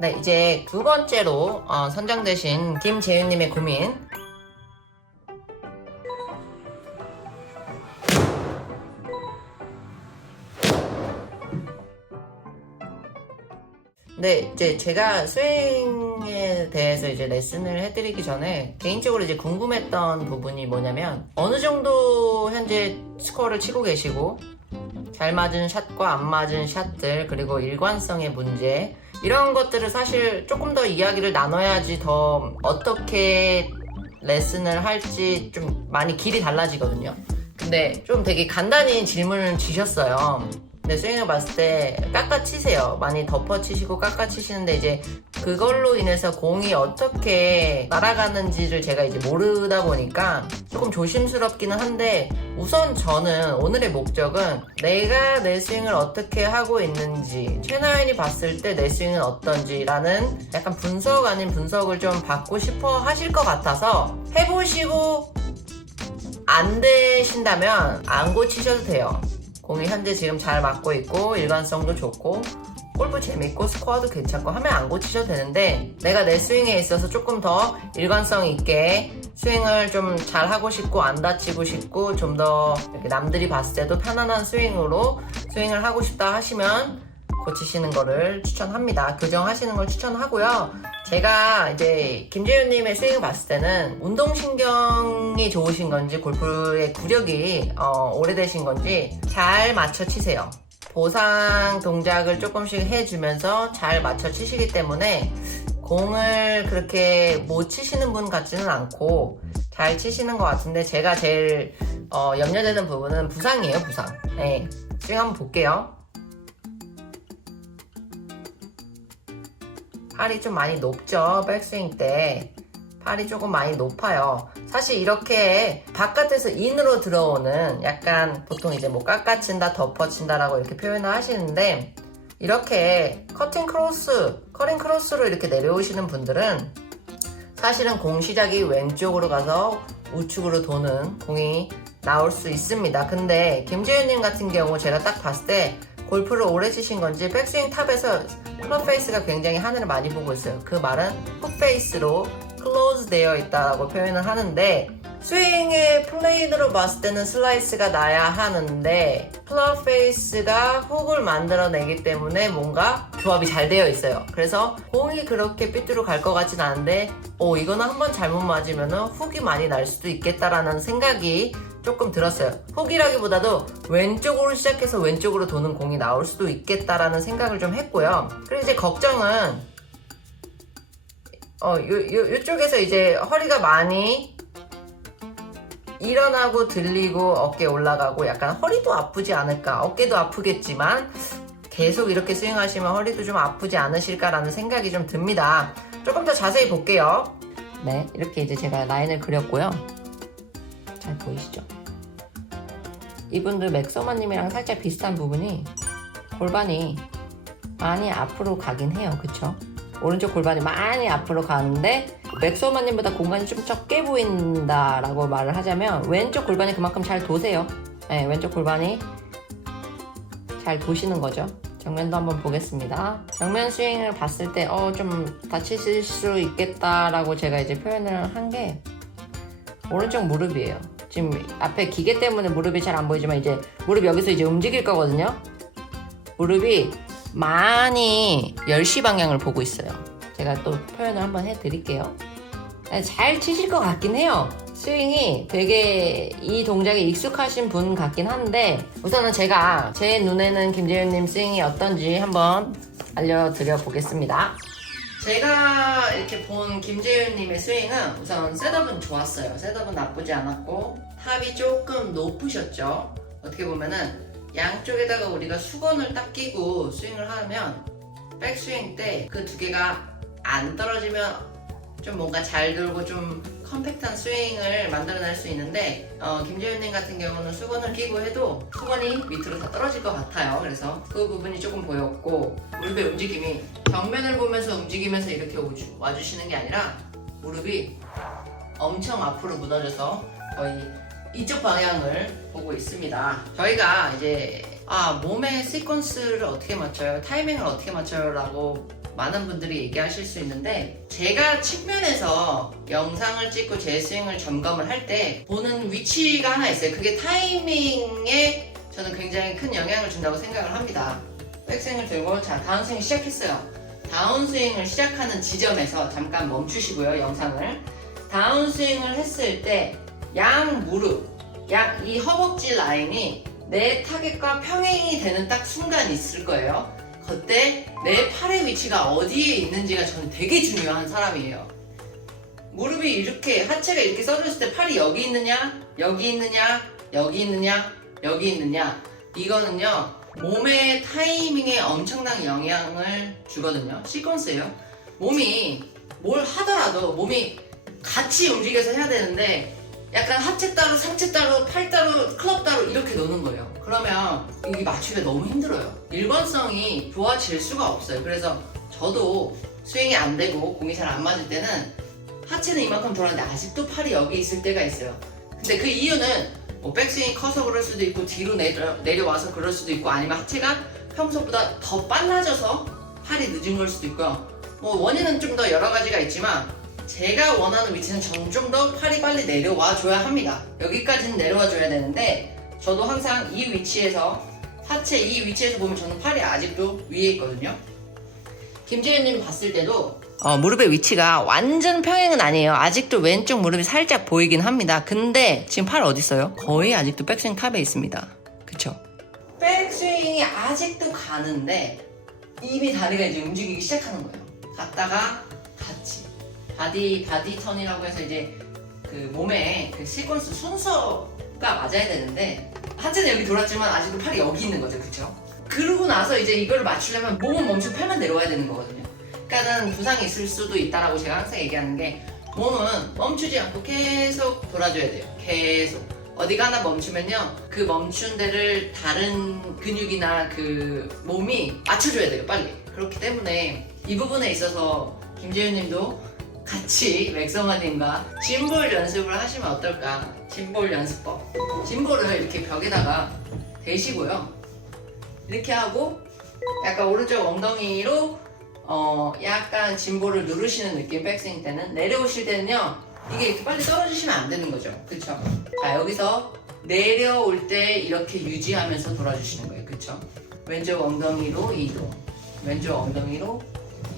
네, 이제 두 번째로 선정되신 김재윤님의 고민. 네, 이제 제가 스윙에 대해서 이제 레슨을 해드리기 전에 개인적으로 이제 궁금했던 부분이 뭐냐면 어느 정도 현재 스코어를 치고 계시고 잘 맞은 샷과 안 맞은 샷들, 그리고 일관성의 문제, 이런 것들을 사실 조금 더 이야기를 나눠야지 더 어떻게 레슨을 할지 좀 많이 길이 달라지거든요. 근데 좀 되게 간단히 질문을 주셨어요. 근데 스윙을 봤을 때 깎아치세요. 많이 덮어치시고 깎아치시는데 이제 그걸로 인해서 공이 어떻게 날아가는지를 제가 이제 모르다 보니까 조금 조심스럽기는 한데, 우선 저는 오늘의 목적은 내가 내 스윙을 어떻게 하고 있는지, 최나연이 봤을 때 내 스윙은 어떤지라는 약간 분석 아닌 분석을 좀 받고 싶어 하실 것 같아서, 해보시고 안 되신다면 안 고치셔도 돼요. 공이 현재 지금 잘 맞고 있고 일관성도 좋고 골프 재밌고 스코어도 괜찮고 하면 안 고치셔도 되는데, 내가 내 스윙에 있어서 조금 더 일관성 있게 스윙을 좀 잘 하고 싶고 안 다치고 싶고 좀 더 남들이 봤을 때도 편안한 스윙으로 스윙을 하고 싶다 하시면 고치시는 거를 추천합니다. 교정하시는 걸 추천하고요. 제가 이제 김재윤님의 스윙을 봤을 때는 운동신경이 좋으신 건지 골프의 구력이 오래되신 건지 잘 맞춰 치세요. 보상 동작을 조금씩 해주면서 잘 맞춰 치시기 때문에 공을 그렇게 못 치시는 분 같지는 않고 잘 치시는 것 같은데, 제가 제일 염려되는 부분은 부상이에요. 부상. 네, 스윙 한번 볼게요. 팔이 좀 많이 높죠. 백스윙 때 팔이 조금 많이 높아요. 사실 이렇게 바깥에서 인으로 들어오는, 약간 보통 이제 뭐 깎아친다, 덮어친다라고 이렇게 표현을 하시는데, 이렇게 커팅 크로스, 커링 크로스로 이렇게 내려오시는 분들은 사실은 공 시작이 왼쪽으로 가서 우측으로 도는 공이 나올 수 있습니다. 근데 김재윤님 같은 경우 제가 딱 봤을 때 골프를 오래 치신 건지 백스윙 탑에서 클럽 페이스가 굉장히 하늘을 많이 보고 있어요. 그 말은 훅 페이스로 클로즈 되어 있다고 표현을 하는데, 스윙의 플레인으로 봤을 때는 슬라이스가 나야 하는데 클럽 페이스가 훅을 만들어내기 때문에 뭔가 조합이 잘 되어 있어요. 그래서 공이 그렇게 삐뚤어 갈 것 같진 않은데 이거는 한번 잘못 맞으면 훅이 많이 날 수도 있겠다라는 생각이 조금 들었어요. 훅이라기보다도 왼쪽으로 시작해서 왼쪽으로 도는 공이 나올 수도 있겠다라는 생각을 좀 했고요. 그리고 이제 걱정은 요쪽에서 이제 허리가 많이 일어나고 들리고 어깨 올라가고 약간 허리도 아프지 않을까, 어깨도 아프겠지만 계속 이렇게 스윙하시면 허리도 좀 아프지 않으실까라는 생각이 좀 듭니다. 조금 더 자세히 볼게요. 네, 이렇게 이제 제가 라인을 그렸고요. 잘 보이시죠? 이분도 맥서머님이랑 살짝 비슷한 부분이, 골반이 많이 앞으로 가긴 해요. 그쵸? 오른쪽 골반이 많이 앞으로 가는데 맥서머님보다 공간이 좀 적게 보인다라고 말을 하자면 왼쪽 골반이 그만큼 잘 도세요. 네, 왼쪽 골반이 잘 도시는 거죠. 정면도 한번 보겠습니다. 정면 스윙을 봤을 때 좀 다치실 수 있겠다라고 제가 이제 표현을 한 게 오른쪽 무릎이에요. 지금 앞에 기계 때문에 무릎이 잘 안 보이지만 이제 무릎 여기서 이제 움직일 거거든요. 무릎이 많이 10시 방향을 보고 있어요. 제가 또 표현을 한번 해드릴게요. 잘 치실 것 같긴 해요. 스윙이 되게 이 동작에 익숙하신 분 같긴 한데, 우선은 제가 제 눈에는 김재윤님 스윙이 어떤지 한번 알려드려 보겠습니다. 제가 이렇게 본 김재윤님의 스윙은 우선 셋업은 좋았어요. 셋업은 나쁘지 않았고 탑이 조금 높으셨죠. 어떻게 보면은 양쪽에다가 우리가 수건을 딱 끼고 스윙을 하면 백스윙 때 그 두 개가 안 떨어지면 좀 뭔가 잘 돌고 좀 컴팩트한 스윙을 만들어낼 수 있는데, 김재윤님 같은 경우는 수건을 끼고 해도 수건이 밑으로 다 떨어질 것 같아요. 그래서 그 부분이 조금 보였고, 무릎의 움직임이 정면을 보면서 움직이면서 이렇게 와주시는 게 아니라 무릎이 엄청 앞으로 무너져서 거의 이쪽 방향을 보고 있습니다. 저희가 이제 몸의 시퀀스를 어떻게 맞춰요, 타이밍을 어떻게 맞춰요 라고 많은 분들이 얘기하실 수 있는데, 제가 측면에서 영상을 찍고 제 스윙을 점검을 할 때 보는 위치가 하나 있어요. 그게 타이밍에 저는 굉장히 큰 영향을 준다고 생각을 합니다. 백스윙을 들고 자 다운스윙 시작했어요. 다운스윙을 시작하는 지점에서 잠깐 멈추시고요. 영상을 다운스윙을 했을 때 양 무릎, 이 허벅지 라인이 내 타겟과 평행이 되는 딱 순간이 있을 거예요. 그때 내 팔의 위치가 어디에 있는지가 저는 되게 중요한 사람이에요. 무릎이 이렇게, 하체가 이렇게 써졌을 때 팔이 여기 있느냐, 여기 있느냐, 여기 있느냐, 여기 있느냐, 이거는요 몸의 타이밍에 엄청난 영향을 주거든요. 시퀀스예요. 몸이 뭘 하더라도 몸이 같이 움직여서 해야 되는데 약간 하체 따로, 상체 따로, 팔 따로, 클럽 따로 이렇게 노는 거예요. 그러면 이게 맞추기가 너무 힘들어요. 일관성이 좋아질 수가 없어요. 그래서 저도 스윙이 안 되고 공이 잘 안 맞을 때는 하체는 이만큼 돌았는데 아직도 팔이 여기 있을 때가 있어요. 근데 그 이유는 뭐 백스윙이 커서 그럴 수도 있고 뒤로 내려와서 그럴 수도 있고 아니면 하체가 평소보다 더 빨라져서 팔이 늦은 걸 수도 있고요. 뭐 원인은 좀 더 여러 가지가 있지만 제가 원하는 위치는 저는 좀 더 팔이 빨리 내려와 줘야 합니다. 여기까지는 내려와 줘야 되는데 저도 항상 이 위치에서 하체 이 위치에서 보면 저는 팔이 아직도 위에 있거든요. 김재현님 봤을 때도 무릎의 위치가 완전 평행은 아니에요. 아직도 왼쪽 무릎이 살짝 보이긴 합니다. 근데 지금 팔 어디 있어요? 거의 아직도 백스윙 탑에 있습니다. 그쵸? 백스윙이 아직도 가는데 이미 다리가 이제 움직이기 시작하는 거예요. 갔다가 같이 바디 턴이라고 해서 이제 그 몸의 그 시퀀스 순서가 맞아야 되는데 하체는 여기 돌았지만 아직도 팔이 여기 있는 거죠. 그쵸? 그러고 나서 이제 이걸 맞추려면 몸은 멈추고 팔만 내려와야 되는 거거든요. 그러니까는 부상이 있을 수도 있다라고 제가 항상 얘기하는 게 몸은 멈추지 않고 계속 돌아줘야 돼요. 계속. 어디가 하나 멈추면요. 그 멈춘 데를 다른 근육이나 그 몸이 맞춰줘야 돼요. 빨리. 그렇기 때문에 이 부분에 있어서 김재윤 님도 같이 맥성아님과 짐볼 연습을 하시면 어떨까? 짐볼 연습법. 짐볼을 이렇게 벽에다가 대시고요. 이렇게 하고 약간 오른쪽 엉덩이로 약간 짐볼을 누르시는 느낌. 백스윙 때는. 내려오실 때는요 이게 이렇게 빨리 떨어지시면 안 되는 거죠. 그쵸? 자, 여기서 내려올 때 이렇게 유지하면서 돌아주시는 거예요. 그쵸? 왼쪽 엉덩이로 이동, 왼쪽 엉덩이로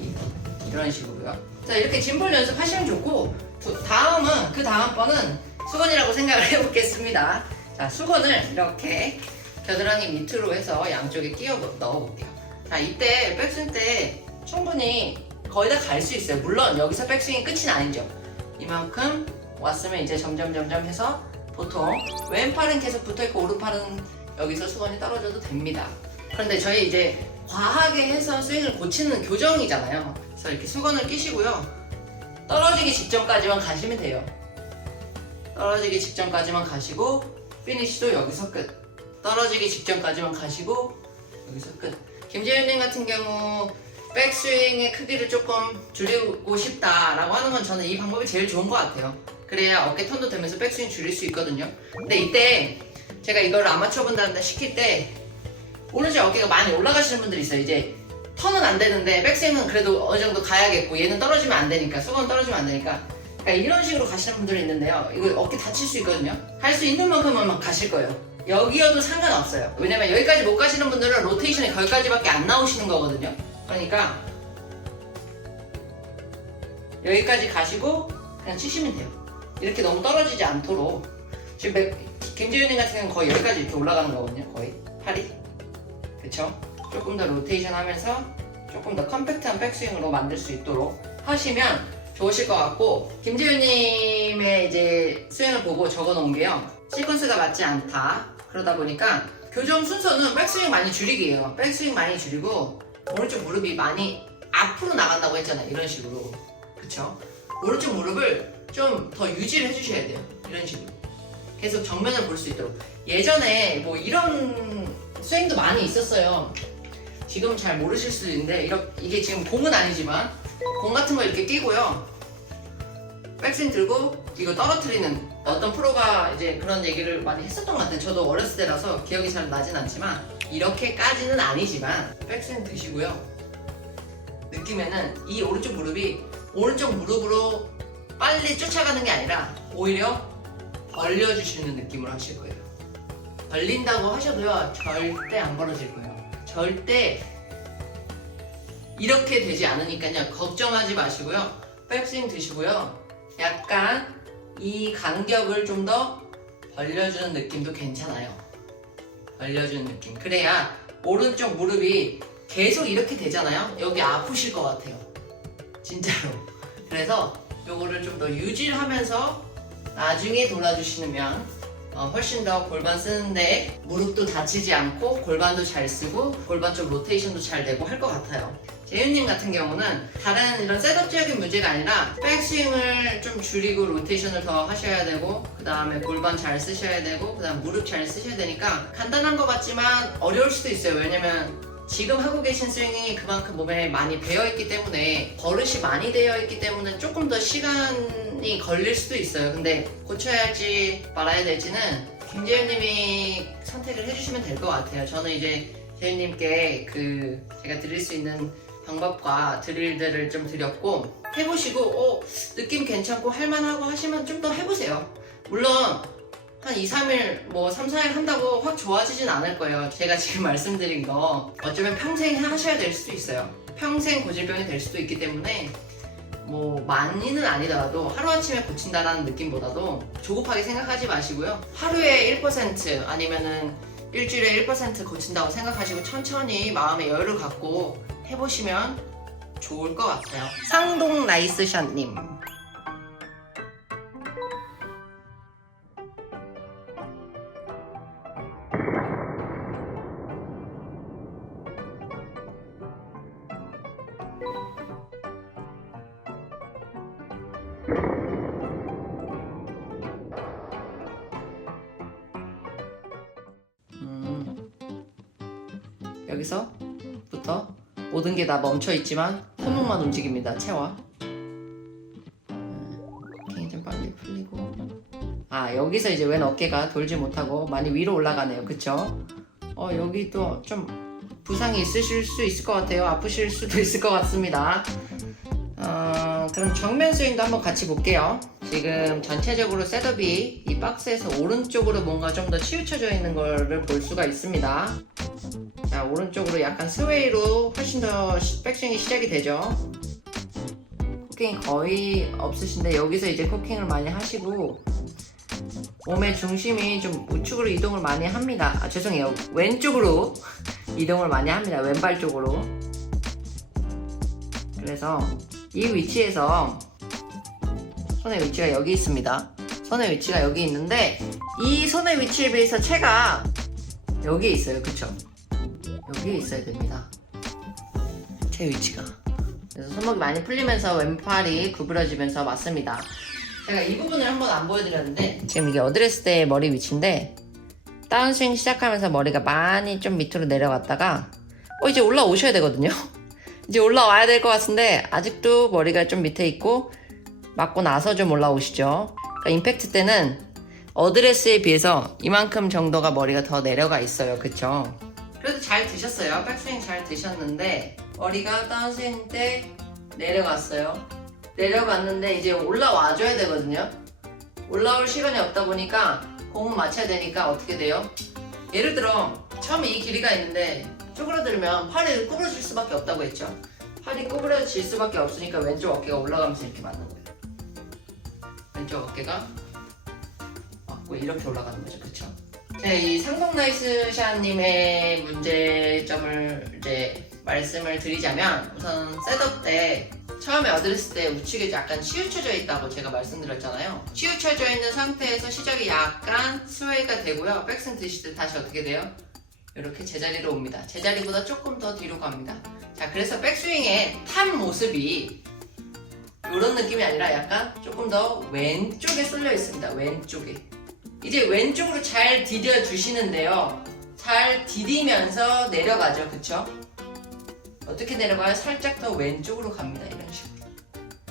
이동, 이런 식으로요. 자, 이렇게 짐볼 연습하시면 좋고 다음은 그 다음번은 수건이라고 생각을 해보겠습니다. 자, 수건을 이렇게 겨드랑이 밑으로 해서 양쪽에 끼워 넣어볼게요. 자, 이때 백스윙 때 충분히 거의 다 갈 수 있어요. 물론 여기서 백스윙이 끝이 아니죠. 이만큼 왔으면 이제 점점 해서 보통 왼팔은 계속 붙어있고 오른팔은 여기서 수건이 떨어져도 됩니다. 그런데 저희 이제 과하게 해서 스윙을 고치는 교정이잖아요. 그래서 이렇게 수건을 끼시고요. 떨어지기 직전까지만 가시면 돼요. 떨어지기 직전까지만 가시고 피니시도 여기서 끝. 떨어지기 직전까지만 가시고 여기서 끝. 김재윤님 같은 경우 백스윙의 크기를 조금 줄이고 싶다라고 하는 건 저는 이 방법이 제일 좋은 것 같아요. 그래야 어깨 턴도 되면서 백스윙 줄일 수 있거든요. 근데 이때 제가 이걸 아마추어 분들한테 시킬 때 오른쪽 어깨가 많이 올라가시는 분들이 있어요. 이제 턴은 안 되는데 백스윙은 그래도 어느 정도 가야겠고 얘는 떨어지면 안 되니까, 수건 떨어지면 안 되니까, 그러니까 이런 식으로 가시는 분들이 있는데요. 이거 어깨 다칠 수 있거든요. 할 수 있는 만큼만 막 가실 거예요. 여기여도 상관없어요. 왜냐면 여기까지 못 가시는 분들은 로테이션이 거기까지밖에 안 나오시는 거거든요. 그러니까 여기까지 가시고 그냥 치시면 돼요. 이렇게 너무 떨어지지 않도록. 지금 김재윤님 같은 경우는 거의 여기까지 이렇게 올라가는 거거든요. 거의 팔이. 그쵸? 조금 더 로테이션 하면서 조금 더 컴팩트한 백스윙으로 만들 수 있도록 하시면 좋으실 것 같고, 김재윤님의 이제 스윙을 보고 적어 놓은 게요, 시퀀스가 맞지 않다. 그러다 보니까 교정 순서는 백스윙 많이 줄이기예요. 백스윙 많이 줄이고 오른쪽 무릎이 많이 앞으로 나간다고 했잖아요. 이런 식으로. 그쵸? 오른쪽 무릎을 좀 더 유지를 해주셔야 돼요. 이런 식으로. 계속 정면을 볼 수 있도록. 예전에 뭐 이런 스윙도 많이 있었어요. 지금 잘 모르실 수도 있는데 이게 지금 공은 아니지만 공 같은 거 이렇게 끼고요. 백스윙 들고 이거 떨어뜨리는, 어떤 프로가 이제 그런 얘기를 많이 했었던 것 같아요. 저도 어렸을 때라서 기억이 잘 나진 않지만 이렇게까지는 아니지만 백스윙 드시고요. 느낌에는 이 오른쪽 무릎이 오른쪽 무릎으로 빨리 쫓아가는 게 아니라 오히려 벌려주시는 느낌으로 하실 거예요. 벌린다고 하셔도요, 절대 안 벌어질 거예요. 절대 이렇게 되지 않으니까요, 걱정하지 마시고요. 백스윙 드시고요. 약간 이 간격을 좀 더 벌려주는 느낌도 괜찮아요. 벌려주는 느낌. 그래야 오른쪽 무릎이 계속 이렇게 되잖아요. 여기 아프실 것 같아요. 진짜로. 그래서 요거를 좀 더 유지를 하면서 나중에 돌아주시면 훨씬 더 골반 쓰는데 무릎도 다치지 않고 골반도 잘 쓰고 골반 쪽 로테이션도 잘 되고 할 것 같아요. 재윤님 같은 경우는 다른 이런 셋업적인 문제가 아니라 백스윙을 좀 줄이고 로테이션을 더 하셔야 되고 그 다음에 골반 잘 쓰셔야 되고 그 다음 무릎 잘 쓰셔야 되니까 간단한 것 같지만 어려울 수도 있어요. 왜냐면 지금 하고 계신 스윙이 그만큼 몸에 많이 배어있기 때문에 버릇이 많이 되어 있기 때문에 조금 더 시간이 걸릴 수도 있어요. 근데 고쳐야 할지 말아야 될지는 김재윤님이 선택을 해주시면 될 것 같아요. 저는 이제 재윤님께 제가 드릴 수 있는 방법과 드릴들을 좀 드렸고 해보시고 느낌 괜찮고 할만하고 하시면 좀 더 해보세요. 물론 한 2, 3일 뭐 3, 4일 한다고 확 좋아지진 않을 거예요. 제가 지금 말씀드린 거 어쩌면 평생 하셔야 될 수도 있어요. 평생 고질병이 될 수도 있기 때문에 뭐 많이는 아니더라도 하루아침에 고친다라는 느낌보다도 조급하게 생각하지 마시고요. 하루에 1% 아니면은 일주일에 1% 고친다고 생각하시고 천천히 마음의 여유를 갖고 해보시면 좋을 것 같아요. 상동 나이스샷님. 여기서부터 모든 게 다 멈춰 있지만 손목만 움직입니다. 체와 킹이 좀 빨리 풀리고 여기서 이제 왼 어깨가 돌지 못하고 많이 위로 올라가네요. 그쵸? 여기도 좀 부상이 있으실 수 있을 것 같아요. 아프실 수도 있을 것 같습니다. 그럼 정면 스윙도 한번 같이 볼게요. 지금 전체적으로 셋업이 이 박스에서 오른쪽으로 뭔가 좀 더 치우쳐져 있는 거를 볼 수가 있습니다. 자, 오른쪽으로 약간 스웨이로 훨씬 더 백스윙이 시작이 되죠. 코킹이 거의 없으신데 여기서 이제 코킹을 많이 하시고 몸의 중심이 좀 우측으로 이동을 많이 합니다. 죄송해요. 왼쪽으로 이동을 많이 합니다. 왼발 쪽으로. 그래서 이 위치에서 손의 위치가 여기 있습니다. 손의 위치가 여기 있는데 이 손의 위치에 비해서 채가 여기에 있어요. 그쵸? 여기에 있어야 됩니다. 채 위치가. 그래서 손목이 많이 풀리면서 왼팔이 구부러지면서 맞습니다. 제가 이 부분을 한번 안 보여드렸는데 지금 이게 어드레스 때의 머리 위치인데 다운스윙 시작하면서 머리가 많이 좀 밑으로 내려갔다가 이제 올라오셔야 되거든요. 이제 올라와야 될 것 같은데 아직도 머리가 좀 밑에 있고 맞고 나서 좀 올라오시죠. 그러니까 임팩트 때는 어드레스에 비해서 이만큼 정도가 머리가 더 내려가 있어요. 그쵸? 그래도 잘 드셨어요. 백스윙 잘 드셨는데 머리가 다운스윙 때 내려갔어요. 내려갔는데 이제 올라와줘야 되거든요. 올라올 시간이 없다 보니까 공은 맞춰야 되니까 어떻게 돼요? 예를 들어 처음에 이 길이가 있는데 쪼그라들면 팔이 구부러질 수밖에 없다고 했죠. 팔이 구부러질 수밖에 없으니까 왼쪽 어깨가 올라가면서 이렇게 맞는 거예요. 왼쪽 어깨가 맞고 이렇게 올라가는 거죠. 그쵸? 네, 이 상동나이스샷님의 문제점을 이제 말씀을 드리자면 우선 셋업 때 처음에 어드레스 때 우측에 약간 치우쳐져 있다고 제가 말씀드렸잖아요. 치우쳐져 있는 상태에서 시작이 약간 스웨이가 되고요. 백스윙 드실 때 다시 어떻게 돼요? 이렇게 제자리로 옵니다. 제자리보다 조금 더 뒤로 갑니다. 자, 그래서 백스윙의 탄 모습이 이런 느낌이 아니라 약간 조금 더 왼쪽에 쏠려 있습니다. 왼쪽에. 이제 왼쪽으로 잘 디뎌 주시는데요. 잘 디디면서 내려가죠. 그쵸? 어떻게 내려가요? 살짝 더 왼쪽으로 갑니다. 이런 식으로.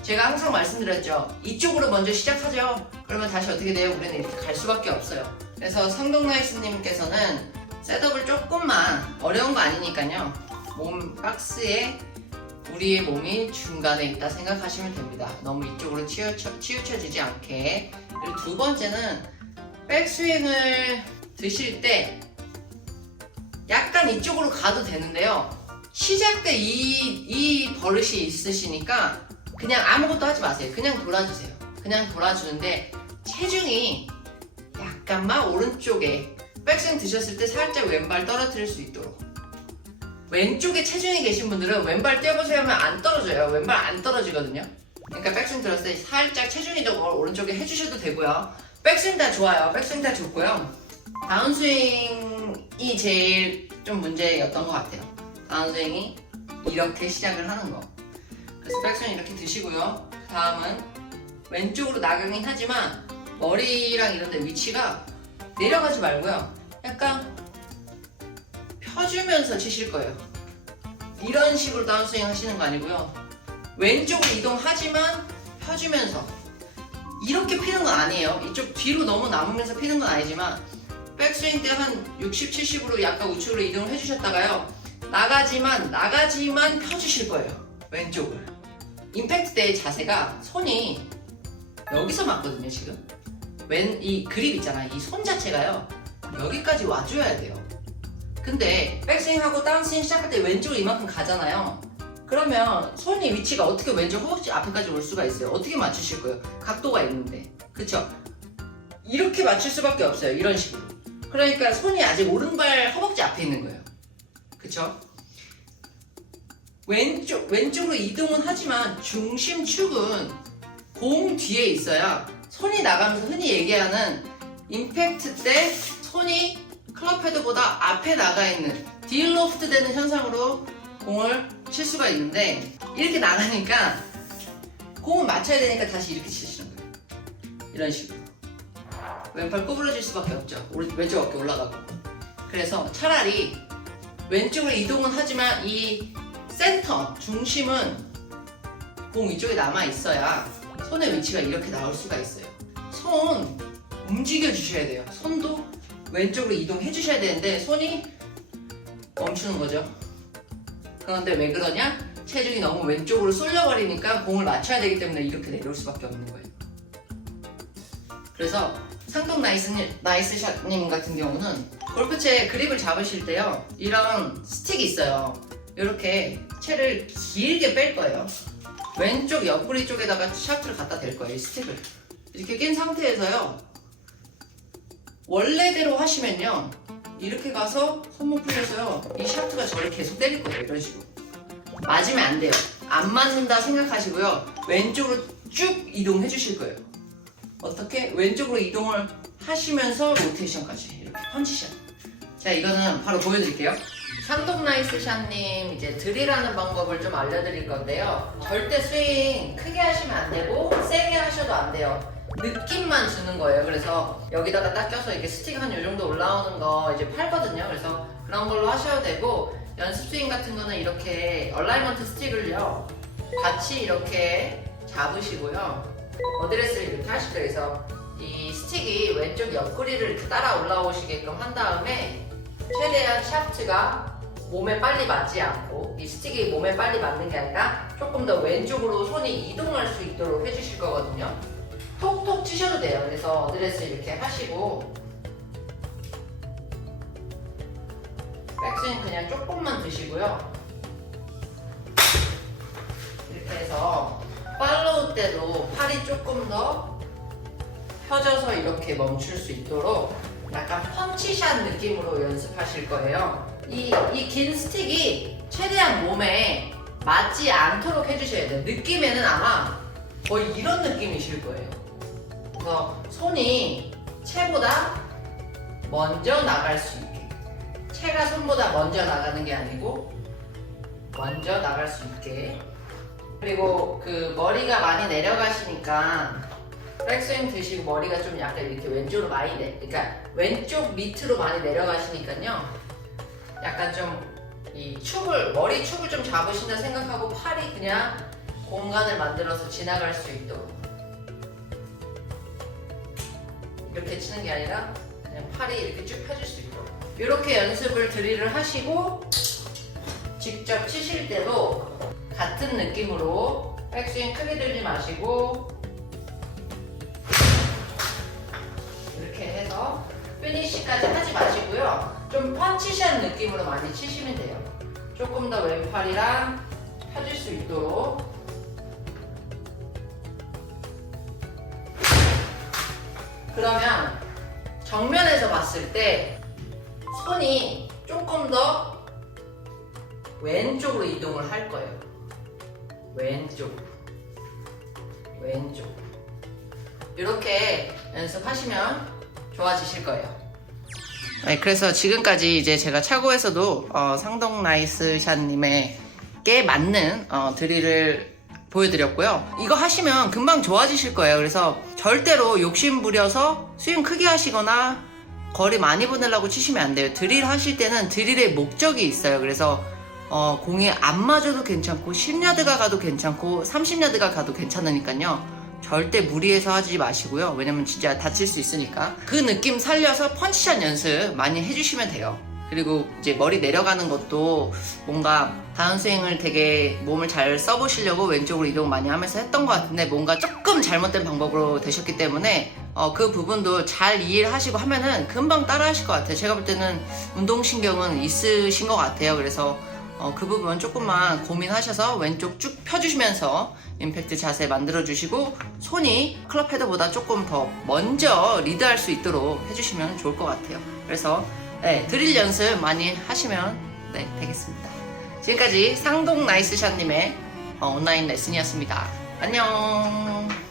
제가 항상 말씀드렸죠. 이쪽으로 먼저 시작하죠. 그러면 다시 어떻게 돼요? 우리는 이렇게 갈 수밖에 없어요. 그래서 상동나이스님께서는 셋업을 조금만 어려운 거 아니니까요. 몸 박스에 우리의 몸이 중간에 있다 생각하시면 됩니다. 너무 이쪽으로 치우쳐지지 않게. 그리고 두 번째는 백스윙을 드실 때 약간 이쪽으로 가도 되는데요. 시작 때 이 버릇이 있으시니까 그냥 아무것도 하지 마세요. 그냥 돌아주세요. 그냥 돌아주는데 체중이 약간만 오른쪽에 백스윙 드셨을 때 살짝 왼발 떨어뜨릴 수 있도록. 왼쪽에 체중이 계신 분들은 왼발 떼어보세요 하면 안 떨어져요. 왼발 안 떨어지거든요. 그러니까 백스윙 들었을 때 살짝 체중 이동을 오른쪽에 해주셔도 되고요. 백스윙 다 좋아요. 백스윙 다 좋고요. 다운스윙이 제일 좀 문제였던 것 같아요. 다운스윙이 이렇게 시작을 하는 거. 그래서 백스윙 이렇게 드시고요. 다음은 왼쪽으로 나가긴 하지만 머리랑 이런 데 위치가 내려가지 말고요. 약간 펴주면서 치실 거예요. 이런 식으로 다운스윙 하시는 거 아니고요. 왼쪽으로 이동하지만 펴주면서. 이렇게 피는 건 아니에요. 이쪽 뒤로 너무 남으면서 피는 건 아니지만 백스윙 때 한 60, 70으로 약간 우측으로 이동을 해주셨다가요. 나가지만 펴주실 거예요. 왼쪽을. 임팩트 때의 자세가 손이 여기서 맞거든요, 지금. 이 그립 있잖아요. 이 손 자체가요. 여기까지 와줘야 돼요. 근데 백스윙하고 다운스윙 시작할 때 왼쪽으로 이만큼 가잖아요. 그러면 손이 위치가 어떻게 왼쪽 허벅지 앞에까지 올 수가 있어요? 어떻게 맞추실 거예요? 각도가 있는데. 그쵸? 이렇게 맞출 수밖에 없어요. 이런 식으로. 그러니까 손이 아직 오른발 허벅지 앞에 있는 거예요. 그쵸? 왼쪽으로 이동은 하지만 중심축은 공 뒤에 있어야 손이 나가면서 흔히 얘기하는 임팩트 때 손이 클럽 헤드보다 앞에 나가 있는 딜로프트 되는 현상으로 공을 칠 수가 있는데 이렇게 나가니까 공을 맞춰야 되니까 다시 이렇게 치시는 거예요. 이런 식으로. 왼팔 구부러질 수밖에 없죠. 왼쪽 어깨 올라가고. 그래서 차라리 왼쪽으로 이동은 하지만 이 센터, 중심은 공 위쪽에 남아 있어야 손의 위치가 이렇게 나올 수가 있어요. 손 움직여 주셔야 돼요. 손도 왼쪽으로 이동해 주셔야 되는데 손이 멈추는 거죠. 그런데 왜 그러냐? 체중이 너무 왼쪽으로 쏠려버리니까 공을 맞춰야 되기 때문에 이렇게 내려올 수밖에 없는 거예요. 그래서 상동 나이스샷님 같은 경우는 골프채 그립을 잡으실 때요. 이런 스틱이 있어요. 이렇게 채를 길게 뺄 거예요. 왼쪽 옆구리 쪽에다가 샤프트를 갖다 댈 거예요. 이 스틱을. 이렇게 낀 상태에서요. 원래대로 하시면요. 이렇게 가서 손목 풀려서요. 이 샤프트가 저를 계속 때릴 거예요. 이런 식으로. 맞으면 안 돼요. 안 맞는다 생각하시고요. 왼쪽으로 쭉 이동해 주실 거예요. 어떻게? 왼쪽으로 이동을 하시면서 로테이션까지. 이렇게 펀치샷. 자, 이거는 바로 보여드릴게요. 상동 나이스 샷님 이제 드릴하는 방법을 좀 알려드릴 건데요. 절대 스윙 크게 하시면 안 되고 세게 하셔도 안 돼요. 느낌만 주는 거예요. 그래서 여기다가 딱 껴서 이렇게 스틱 한 요 정도 올라오는 거 이제 팔거든요. 그래서 그런 걸로 하셔도 되고 연습 스윙 같은 거는 이렇게 얼라이먼트 스틱을요 같이 이렇게 잡으시고요. 어드레스를 이렇게 하실 거예요. 그래서 이 스틱이 왼쪽 옆구리를 이렇게 따라 올라오시게끔 한 다음에 최대한 샤프트가 몸에 빨리 맞지 않고 이 스틱이 몸에 빨리 맞는 게 아니라 조금 더 왼쪽으로 손이 이동할 수 있도록 해주실 거거든요. 톡톡 치셔도 돼요. 그래서 어드레스 이렇게 하시고 백스윙 그냥 조금만 드시고요. 이렇게 해서 팔로우 때도 팔이 조금 더 펴져서 이렇게 멈출 수 있도록 약간 펀치샷 느낌으로 연습하실 거예요. 이 긴 스틱이 최대한 몸에 맞지 않도록 해주셔야 돼요. 느낌에는 아마 거의 이런 느낌이실 거예요. 그래서 손이 채보다 먼저 나갈 수 있게. 채가 손보다 먼저 나가는 게 아니고 먼저 나갈 수 있게. 그리고 그 머리가 많이 내려가시니까 백스윙 드시고 머리가 좀 약간 이렇게 왼쪽으로 많이 그러니까 왼쪽 밑으로 많이 내려가시니까요. 약간 좀 이 머리 축을 좀 잡으신다 생각하고 팔이 그냥 공간을 만들어서 지나갈 수 있도록 이렇게 치는 게 아니라 그냥 팔이 이렇게 쭉 펴질 수 있도록 이렇게 연습을 드릴을 하시고 직접 치실 때도 같은 느낌으로 백스윙 크게 들지 마시고 이렇게 해서 피니쉬까지 하지 마시고요. 좀 펀치샷 느낌으로 많이 치시면 돼요. 조금 더 왼팔이랑 펴질 수 있도록. 그러면 정면에서 봤을 때 손이 조금 더 왼쪽으로 이동을 할 거예요. 왼쪽. 이렇게 연습하시면 좋아지실 거예요. 네, 그래서 지금까지 이제 제가 차고에서도 상동 나이스샷님에게 맞는 드릴을 보여드렸고요. 이거 하시면 금방 좋아지실 거예요. 그래서 절대로 욕심 부려서 스윙 크게 하시거나 거리 많이 보내려고 치시면 안 돼요. 드릴 하실 때는 드릴의 목적이 있어요. 그래서 공이 안 맞아도 괜찮고 10야드가 가도 괜찮고 30야드가 가도 괜찮으니까요. 절대 무리해서 하지 마시고요. 왜냐면 진짜 다칠 수 있으니까. 그 느낌 살려서 펀치샷 연습 많이 해주시면 돼요. 그리고 이제 머리 내려가는 것도 뭔가 다운스윙을 되게 몸을 잘 써보시려고 왼쪽으로 이동 많이 하면서 했던 것 같은데 뭔가 조금 잘못된 방법으로 되셨기 때문에 그 부분도 잘 이해를 하시고 하면은 금방 따라 하실 것 같아요. 제가 볼 때는 운동신경은 있으신 것 같아요. 그래서 그 부분 조금만 고민하셔서 왼쪽 쭉 펴주시면서 임팩트 자세 만들어주시고 손이 클럽 헤드보다 조금 더 먼저 리드할 수 있도록 해주시면 좋을 것 같아요. 그래서 네, 드릴 연습 많이 하시면 되겠습니다. 지금까지 상동 나이스샷님의 온라인 레슨이었습니다. 안녕.